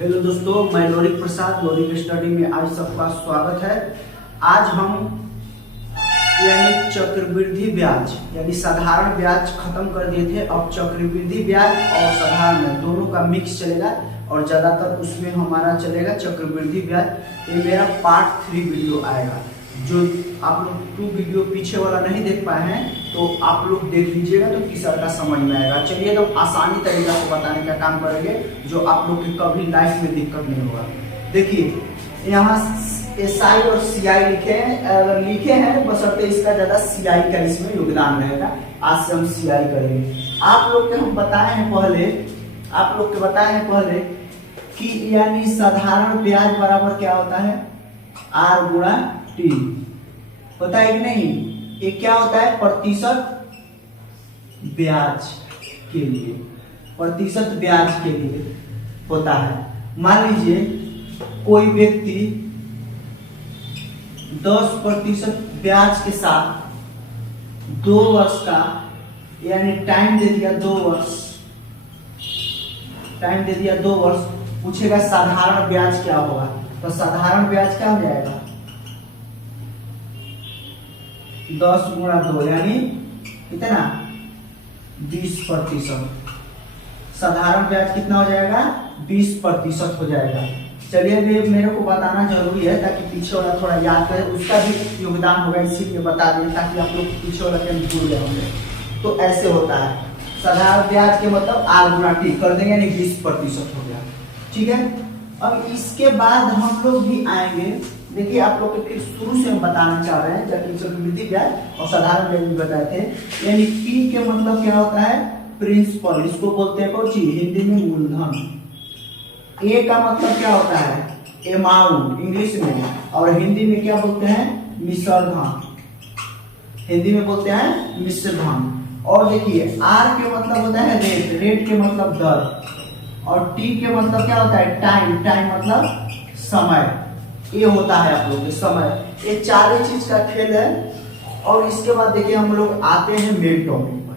Hello दोस्तों, मैं लोरिक प्रसाद Lorik study में आज सबका स्वागत है। आज हम चक्रवृद्धि ब्याज यानी साधारण ब्याज खत्म कर दिए थे। अब चक्रवृद्धि ब्याज और साधारण में दोनों का मिक्स चलेगा और ज्यादातर उसमें हमारा चलेगा चक्रवृद्धि ब्याज। ये मेरा पार्ट 3 वीडियो आएगा। जो आप लोग 2 वीडियो पीछे वाला नहीं देख पाए हैं तो आप लोग देख लीजिएगा तो किसर का समझ में आएगा। चलिए तो आसानी तरीका से बताने का काम करेंगे जो आप लोग की कभी लाइफ में दिक्कत नहीं होगा। देखिए यहाँ SI और CI लिखे हैं बशर्ते इसका ज्यादा CI का इसमें योगदान रहेगा। आज से हम CI करेंगे। आप लोग के बताए हैं पहले कि यानी साधारण ब्याज बराबर क्या होता है, R गुणा T होता है कि नहीं। ये क्या होता है, प्रतिशत ब्याज के लिए, प्रतिशत ब्याज के लिए होता है। मान लीजिए कोई व्यक्ति 10% ब्याज के साथ 2 वर्ष का यानी टाइम दे दिया 2 वर्ष, पूछेगा साधारण ब्याज क्या होगा। तो साधारण ब्याज क्या हो जाएगा, 10 गुणा 2 यानी कितना, 20%। साधारण ब्याज कितना हो जाएगा, 20% हो जाएगा। चलिए अभी मेरे को बताना जरूरी है ताकि पीछे वाला थोड़ा याद करे, उसका भी योगदान होगा, इसीलिए बता दें ताकि आप लोग पीछे वाला कहीं भूल गए होंगे। तो ऐसे होता है, साधारण ब्याज के मतलब R गुणा T कर देंगे यानी 20% हो गया। ठीक है, अब इसके बाद हम लोग भी आएंगे। देखिए आप लोग के शुरू से हम बताना चाह रहे हैं जबकि चक्रवृद्धि ब्याज और साधारण ब्याज भी बताए थे। यानी P के मतलब क्या होता है, प्रिंसिपल, इसको बोलते हैं कौन सी, हिंदी में मूलधन। A का मतलब क्या होता है, अमाउंट इंग्लिश में, और हिंदी में क्या बोलते हैं, मिश्रधन, हिंदी में बोलते हैं मिश्रधन। और देखिए R के मतलब होता है रेट, रेट के मतलब दर, और T के मतलब क्या होता है, टाइम, टाइम मतलब समय। ये होता है आप लोग के समय। ये चार चीज का खेल है। और इसके बाद देखिए हम लोग आते हैं मेन टॉपिक पर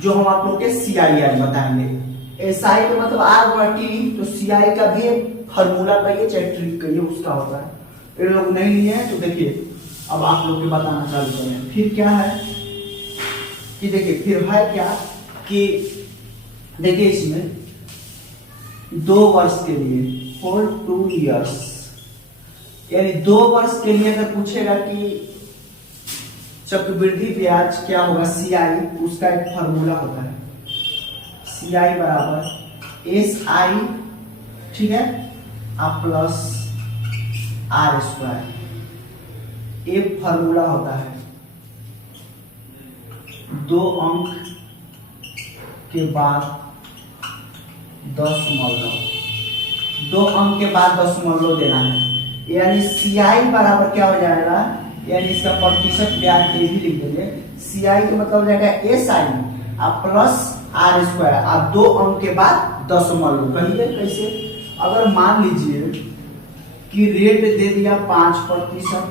जो हम आप लोग के CI बताएंगे। SI के मतलब R गुणा T, तो CI का भी फार्मूला कहिए चाहे ट्रिक कहिए उसका होता है। ये लोग नहीं लिए हैं तो देखिए अब आप लोग के बताना चालू करें। फिर क्या है कि देखिए फिर है क्या कि देखिए इसमें 2 वर्ष के लिए, फॉर 2 years, यानी 2 वर्ष के लिए अगर पूछेगा कि चक्रवृद्धि ब्याज क्या होगा CI, उसका एक फार्मूला होता है, CI बराबर SI, ठीक है, प्लस R²। एक फार्मूला होता है 2 अंक के बाद 10 2 अंक के बाद 10 देना है। यानी CI बराबर क्या हो जाएगा, यानी इसका प्रतिशत ब्याज भी लिख देंगे। CI का मतलब हो जाएगा SI प्लस R², आप 2 अंक के बाद 10 कहिए कैसे। अगर मान लीजिए कि रेट दे दिया 5%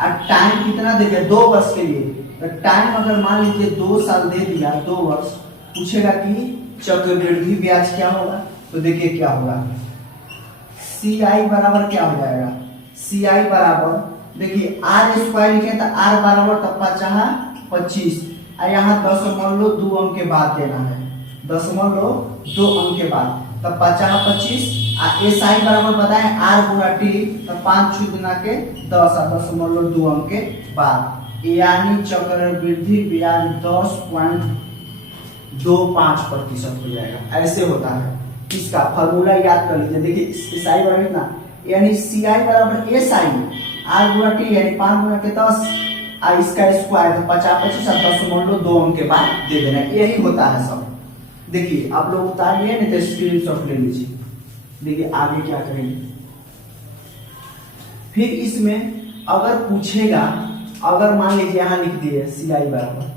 और टाइम कितना दे दिया, 2 वर्ष के लिए, तो टाइम अगर मान लीजिए 2 साल दे दिया, 2 वर्ष, पूछेगा कि चक्रवृद्धि ब्याज क्या होगा। तो देखिए क्या होगा, CI बराबर क्या हो जाएगा, CI बराबर देखिए R² लिखे तो R बराबर तब 25, और यहाँ 10.2 अंक के बाद देना है, 10.2 अंक के बाद, तब 25। SI बराबर बताएं R गुणा T, तो 5 गुना के 10 और 10.2 अंक के बाद, यानी चक्रवृद्धि ब्याज 10.25% हो जाएगा। ऐसे होता है, इसका फार्मूला याद कर लीजिए। देखिए SI बराबर कितना, यानी CI बराबर SI R गुणा T यानी 5 गुना के 10 और इसका स्क्वायर, तो 25 और 10.2 अंक के बाद दे देना। यही होता है सब। देखिए आप लोग उतार लिए नहीं तो स्क्रीनशॉट ले लीजिए। देखिए आगे क्या करेंगे, फिर इसमें अगर पूछेगा, अगर मान लीजिए यहां लिख दिए CI बराबर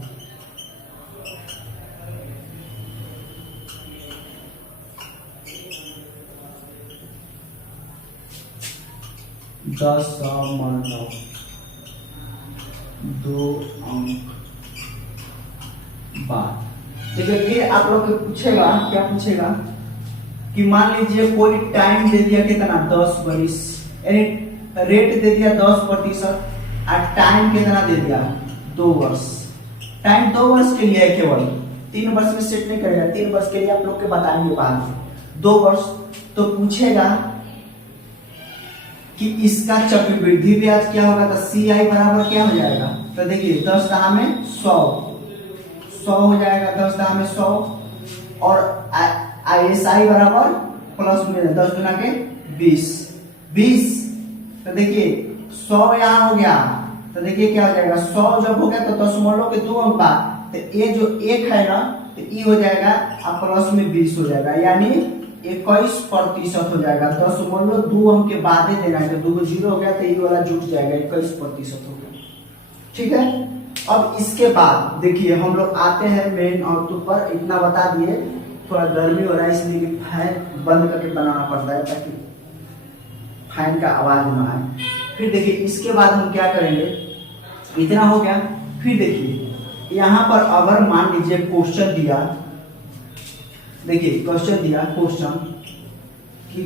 10.2 अंक बाद। देखिए फिर आप लोग पूछेगा, क्या पूछेगा कि मान लीजिए कोई टाइम दे दिया कितना 10 बरिस, यानी रेट दे दिया 10% और टाइम कितना दे दिया 2 वर्ष। टाइम 2 वर्ष के लिए है, केवल 3 वर्ष में सेट नहीं करेगा, 3 वर्ष के लिए आप लोग के बताएंगे बाद में। 2 वर्ष तो पूछेगा कि इसका चक्रवृद्धि ब्याज क्या होगा, तो CI बराबर क्या हो जाएगा, तो देखिए 10 दहा में 100 हो जाएगा, 10 दहा में 100 और ISI बराबर प्लस में 10 गुना के 20, तो देखिए 100 यहाँ हो गया, तो देखिए क्या हो जाएगा 100 जब हो गया तो दशमलव के 2 अंक बाद, तो ये जो 1 है ना तो ये हो जाएगा और प्लस में 20 हो जाएगा, यानी 21% हो जाएगा। 10.2 अंक के बाद ही देना है, तो 2 0 हो गया तो ये वाला जुट जाएगा, 21% हो गया। ठीक है, अब इसके बाद देखिए हम लोग आते हैं मेन आउटपुट पर। इतना बता दिए, थोड़ा गर्मी हो रहा है इसलिए फैन बंद करके बनाना पड़ता है ताकि फैन का आवाज ना आए। फिर देखिए इसके बाद हम क्या करेंगे, इतना हो गया। फिर देखिए यहाँ पर अगर मान लीजिए क्वेश्चन दिया, देखिए क्वेश्चन दिया कि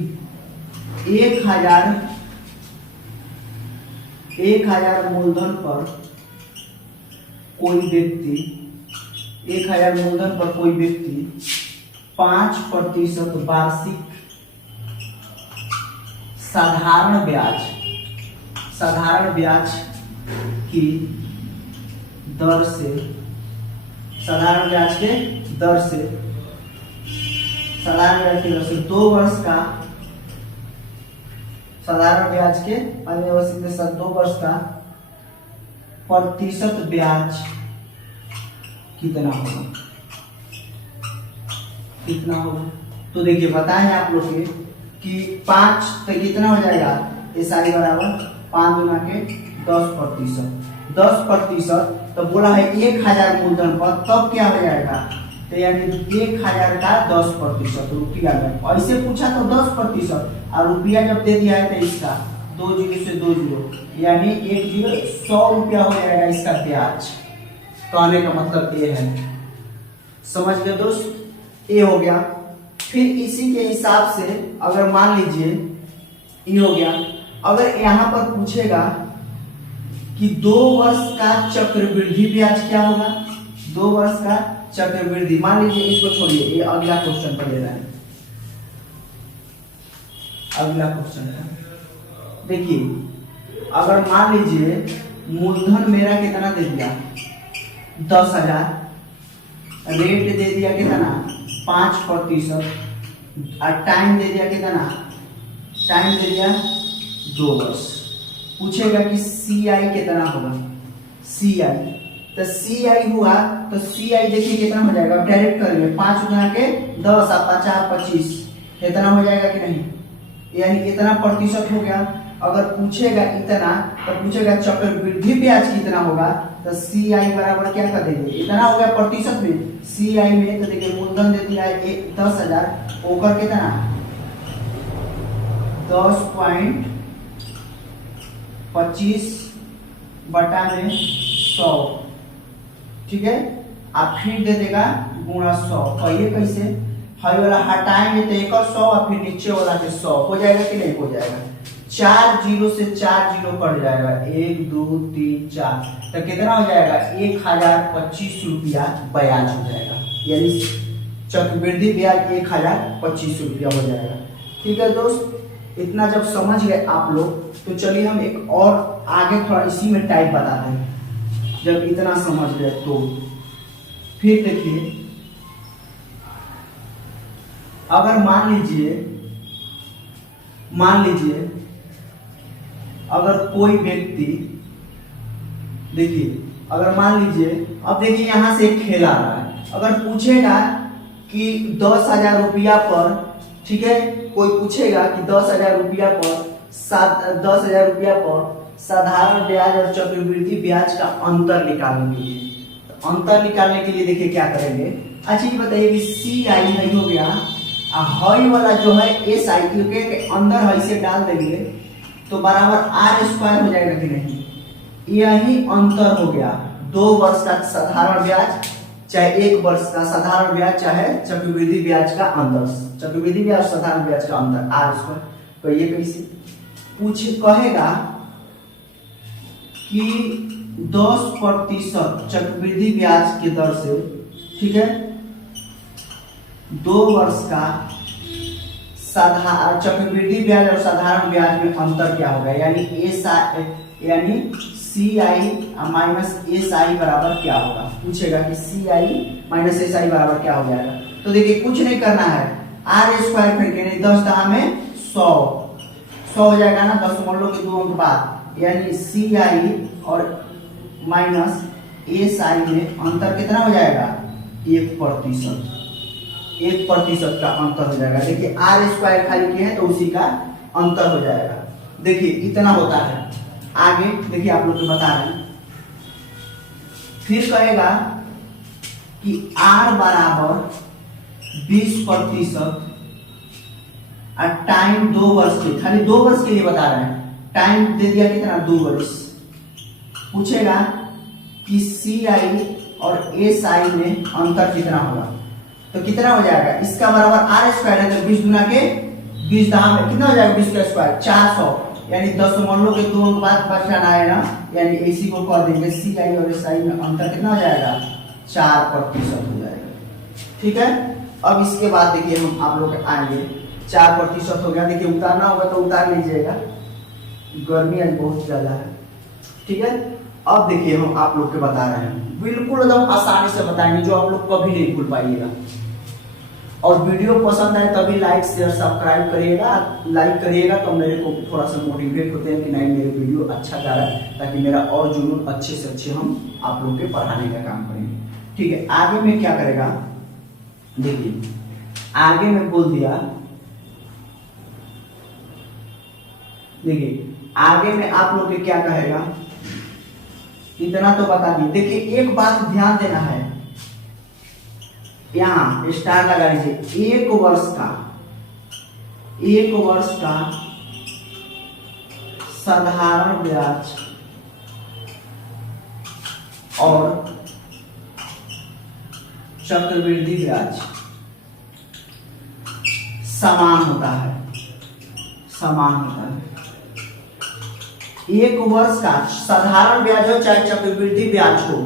1000 मूलधन पर कोई व्यक्ति 5% वार्षिक साधारण ब्याज की दर से 2 वर्ष का साधारण ब्याज के अनिवार्य के साथ 2 वर्ष का प्रतिशत ब्याज कितना होगा। तो देखिए बताएं आप लोग कि 5 तो कितना हो जाएगा, SI बराबर 5 गुना के 10%। तो बोला है 1000 मूलधन पर, तब क्या हो जाएगा, तो यानी 1000 का 10% रुपया में। ऐसे पूछा तो 10% और रुपया जब दे दिया है तो इसका 2 0 से 2 0 यानी 1 0 100 रुपया हो जाएगा इसका ब्याज। कहने का मतलब ये है, समझ गए दोस्त, ये हो गया। फिर इसी के हिसाब से अगर मान लीजिए ये हो गया, अगर यहाँ पर पूछेगा कि 2 वर्ष का चक्रवृद्धि ब्याज क्या होगा, 2 वर्ष का चक्रवृद्धि, मान लीजिए इसको छोड़िए, ये अगला क्वेश्चन पर ले रहे हैं। अगला क्वेश्चन है, देखिए अगर मान लीजिए मूलधन मेरा कितना दे दिया 10,000, रेट दे दिया कितना 5% और टाइम दे दिया कितना, टाइम दे दिया 2 वर्ष। पूछेगा कि CI कितना होगा, CI तो CI हुआ तो CI देखिए कितना हो जाएगा, डायरेक्ट करेंगे 5 गुना के 10 और 50 25 इतना हो जाएगा कि नहीं, यानी इतना प्रतिशत हो गया। अगर पूछेगा इतना तो पूछेगा चक्रवृद्धि ब्याज कितना होगा, तो CI बराबर क्या कर देंगे, इतना हो गया प्रतिशत में, CI में तो देखिए मूलधन दे दिया है 10,000 ओकर कितना 10.25 बटा में 100, ठीक है। आप फिर दे देगा गुणा 100, कहिए कैसे, हाई वाला हटाएंगे तो एक और 100 और फिर नीचे वाला के 100 हो जाएगा कि नहीं हो जाएगा, 4 0 से 4 0 कट जाएगा, 1 2 3 4, तो कितना हो जाएगा 1025 रुपया ब्याज हो जाएगा, यानी चक्रवृद्धि ब्याज 1025 रुपया हो जाएगा। ठीक है दोस्त, इतना जब समझ गए आप लोग तो चलिए हम एक और आगे थोड़ा इसी में टाइप बताते हैं। जब इतना समझ गए तो फिर देखिए, अगर मान लीजिए अगर कोई व्यक्ति, देखिए अगर मान लीजिए, अब देखिए यहां से एक खेल आ रहा है, अगर पूछेगा कि 10,000 रुपया पर, ठीक है, कोई पूछेगा कि 10,000 रुपया पर 10,000 रुपया पर साधारण ब्याज और चक्रवृद्धि ब्याज का अंतर निकालने के लिए, तो अंतर निकालने के लिए देखिए क्या करेंगे। अच्छा ये बताइए कि CI नहीं हो गया, हाई वाला जो है SI के अंदर है इसे डाल देंगे तो बराबर R² हो जाएगा कि नहीं, यही अंतर हो गया। 2 वर्ष का साधारण ब्याज, चाहे 1 वर्ष का साधारण ब्याज चाहे चक्रवृद्धि ब्याज का अंतर, चक्रवृद्धि ब्याज साधारण ब्याज का अंतर आर स्क्वायर। तो ये कैसे पूछ कहेगा कि 10% चक्रवृद्धि ब्याज की दर से, ठीक है, 2 वर्ष का साधारण चक्रवृद्धि ब्याज और साधारण ब्याज में अंतर क्या होगा, यानी CI माइनस SI बराबर क्या होगा। पूछेगा कि CI माइनस SI बराबर क्या हो जाएगा। तो देखिए कुछ नहीं करना है, आर स्क्वायर फेंके नहीं, 10 दहा में 100 हो जाएगा ना, 10 के 2 अंक बाद, यानी CI और माइनस SI में अंतर कितना हो जाएगा, 1%, 1% का अंतर हो जाएगा। देखिए आर स्क्वायर खाली किए हैं तो उसी का अंतर हो जाएगा। देखिए इतना होता है। आगे देखिए आप लोग को बता रहे हैं, फिर कहेगा कि R बराबर 20% और टाइम 2 वर्ष के, खाली 2 वर्ष के लिए बता रहे हैं, टाइम दे दिया कितना, 2 वर्ष। पूछेगा कि CI और SI में अंतर कितना होगा, तो कितना हो जाएगा, इसका बराबर आर स्क्वायर है तो 20 गुना के 20 दहा में कितना हो जाएगा, 20 का स्क्वायर 400, यानी 10 के 2 अंक बाद बचना आएगा, यानी इसी को कर देंगे CI और SI में अंतर कितना हो जाएगा, 4% हो जाएगा। ठीक है, अब इसके बाद देखिए हम आप लोग आएंगे, 4% हो गया। देखिए उतारना होगा तो उतार लीजिएगा, गर्मी आज बहुत ज्यादा है। ठीक है, अब देखिए हम आप लोग के बता रहे हैं, बिल्कुल एकदम आसानी से बताएंगे जो आप लोग कभी नहीं भूल पाइएगा। और वीडियो पसंद आए तभी लाइक शेयर सब्सक्राइब करिएगा, लाइक करिएगा तो मेरे को थोड़ा सा मोटिवेट होते हैं कि नहीं मेरे वीडियो अच्छा जा रहा है, ताकि मेरा और जुनून अच्छे से अच्छे हम आप लोग के पढ़ाने का काम करेंगे। ठीक है, आगे में क्या करेगा, देखिए आगे में बोल दिया, देखिए आगे में आप लोग के क्या कहेगा, इतना तो बता दिए। देखिए एक बात ध्यान देना है, यहां स्टार लगा लीजिए, 1 वर्ष का साधारण ब्याज और चक्रवृद्धि ब्याज समान होता है, समान होता है। 1 वर्ष का साधारण ब्याज हो चाहे चक्रवृद्धि ब्याज हो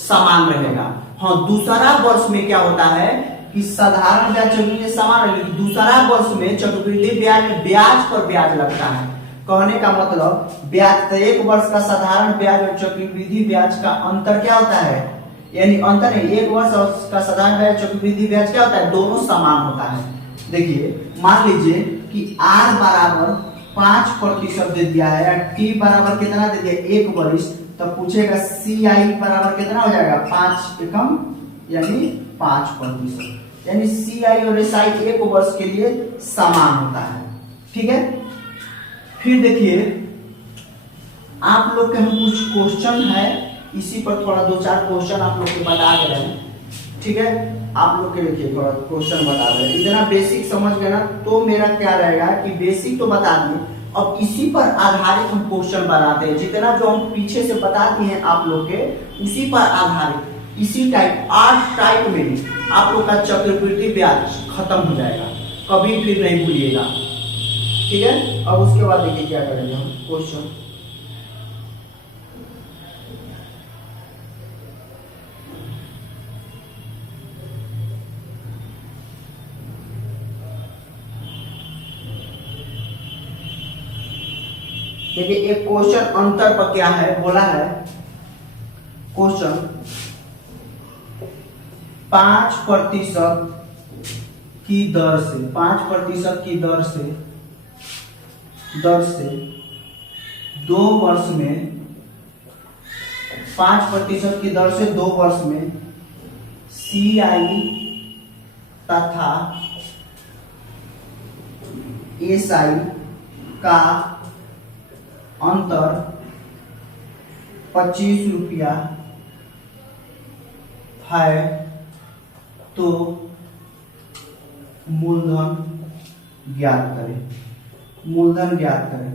समान रहेगा। हाँ, दूसरा वर्ष में क्या होता है कि साधारण ब्याज चक्रवृद्धि समान रहेगी, दूसरा वर्ष में चक्रवृद्धि ब्याज में ब्याज पर ब्याज लगता है। कहने का मतलब ब्याज, 1 वर्ष का साधारण ब्याज और चक्रवृद्धि ब्याज का अंतर क्या होता है, यानी अंतर है 1 वर्ष और का साधारण ब्याज चक्रवृद्धि ब्याज क्या होता है, दोनों समान होता है। देखिए मान लीजिए कि R बराबर 5% दे दिया है, T बराबर कितना दे दिया, 1 वर्ष, तब पूछेगा CI बराबर कितना हो जाएगा, 5 एकम यानी 5%, यानी CI और SI 1 वर्ष के लिए समान होता है। ठीक है, फिर देखिए आप लोग के हम कुछ क्वेश्चन है, इसी पर थोड़ा 2-4 क्वेश्चन आप लोग को बता दे रहे हैं। ठीक है, आप लोग के देखिए थोड़ा क्वेश्चन बता रहे हैं, इतना बेसिक समझ गए ना, तो मेरा क्या रहेगा कि बेसिक तो बता दिए, अब इसी पर आधारित हम क्वेश्चन बनाते हैं, जितना जो हम पीछे से बता दिए हैं आप लोग के, उसी पर आधारित इसी टाइप 8 टाइप में आप लोग का चक्रवृद्धि ब्याज खत्म हो जाएगा, कभी फिर नहीं भूलिएगा। ठीक है, अब उसके बाद देखिए क्या करेंगे हम क्वेश्चन, देखिए एक क्वेश्चन अंतर पर क्या है बोला है, क्वेश्चन 5% की दर से, 5% की दर से 2 वर्ष में, 5% की दर से 2 वर्ष में CI तथा SI का अंतर 25 रुपया है, तो मूलधन ज्ञात करें। मूलधन ज्ञात करें।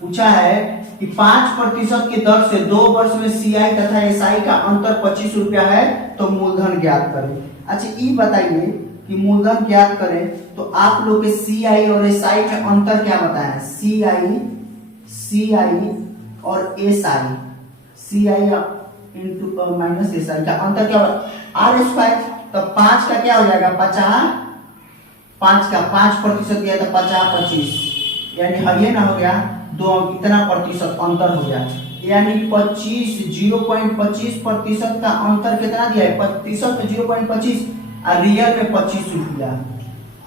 पूछा है कि 5% की दर से 2 वर्ष में CI तथा SI का अंतर 25 रुपया है, तो मूलधन ज्ञात करें। अच्छा ये बताइए कि मूलधन ज्ञात करें तो आप लोग के CI और SI में अंतर क्या बताया? CI और SI इंटू माइनस SI का अंतर क्या होगा? R²। तो 5 का क्या हो जाएगा? 50, 5 का 5% दिया था 50 25, यानी ये ना हो गया दो, कितना प्रतिशत अंतर हो गया, यानी 25 0.25% का अंतर कितना दिया है? प्रतिशत में 0.25 और रियल में 25 रुपया।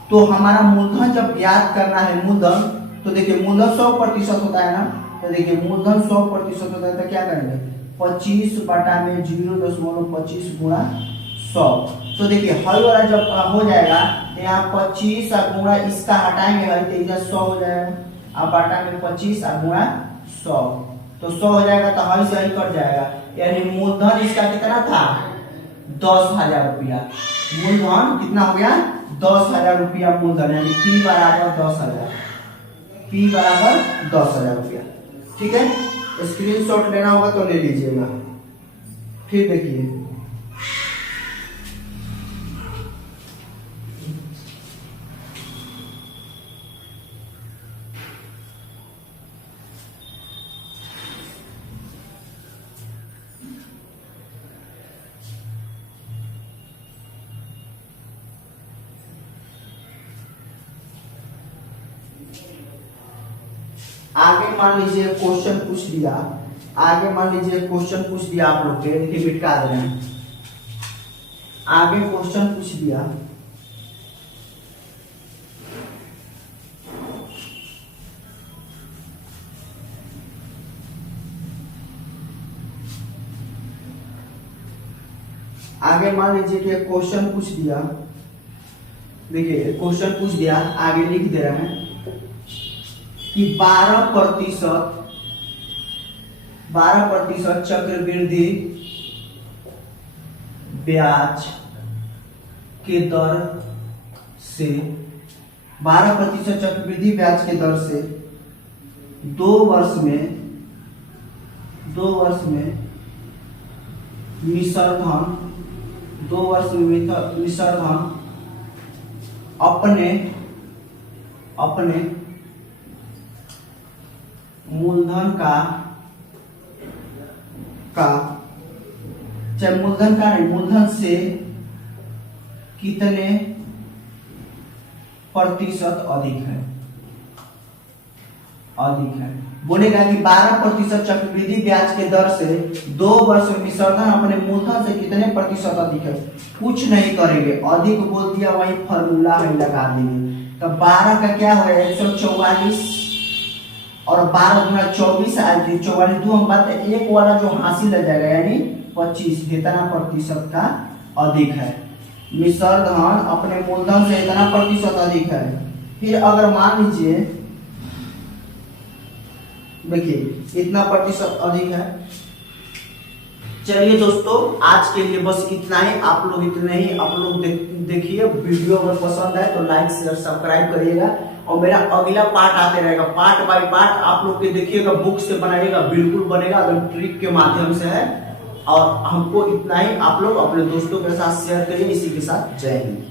तो हमारा मूलधन जब ज्ञात करना है मूलधन, तो देखिए मूलधन 100% होता है ना, तो देखिए मूलधन 100% होता है तो क्या करेंगे? 25 बटा में 0.25 गुणा 100। तो देखिए हल वाला जब हो जाएगा तो यहाँ 25 और गुणा इसका हटाएंगे हल तो इधर 100 हो जाएगा, अब बटा में 25 और गुणा 100, तो 100 हो जाएगा तो हल से हल कट जाएगा, यानी मूलधन इसका कितना था? 10,000 रुपया। मूलधन कितना हो गया? 10,000 रुपया मूलधन, यानी P बराबर 10,000, P बराबर 10,000 रुपया। ठीक है, स्क्रीनशॉट लेना होगा तो ले लीजिएगा। फिर देखिए आगे मान लीजिए क्वेश्चन पूछ दिया, आप लोग के, देखिए मिटा दे रहे हैं। आगे क्वेश्चन पूछ दिया, आगे मान लीजिए कि क्वेश्चन पूछ दिया, देखिए क्वेश्चन पूछ दिया, आगे लिख दे रहे हैं कि 12% चक्रवृद्धि ब्याज के दर से 12% चक्रवृद्धि ब्याज के दर से 2 वर्ष में मिश्रधन अपने मूलधन मूलधन से कितने प्रतिशत अधिक है? बोलेगा कि 12% चक्रवृद्धि ब्याज के दर से 2 वर्ष में मिश्रधन अपने मूलधन से कितने प्रतिशत अधिक है? कुछ नहीं करेंगे, अधिक बोल दिया वही फॉर्मूला में लगा देंगे। तो 12 का क्या होगा? 144 और 12 गुना 24 आएगी, 44 दो हम बात एक वाला जो हासिल हो जाएगा, यानी 25 कितना प्रतिशत का अधिक है? मिश्रधन अपने मूलधन से इतना प्रतिशत अधिक है। फिर अगर मान लीजिए देखिए इतना प्रतिशत अधिक है। चलिए दोस्तों आज के लिए बस इतना ही, आप लोग देखिए। वीडियो अगर पसंद आए तो लाइक शेयर सब्सक्राइब करिएगा, और मेरा अगला पार्ट आते रहेगा, पार्ट बाय पार्ट आप लोग के देखिएगा, बुक से बनाइएगा, बिल्कुल बनेगा अगर ट्रिक के माध्यम से है। और हमको इतना ही, आप लोग अपने दोस्तों के साथ शेयर करिए। इसी के साथ जय हिंद।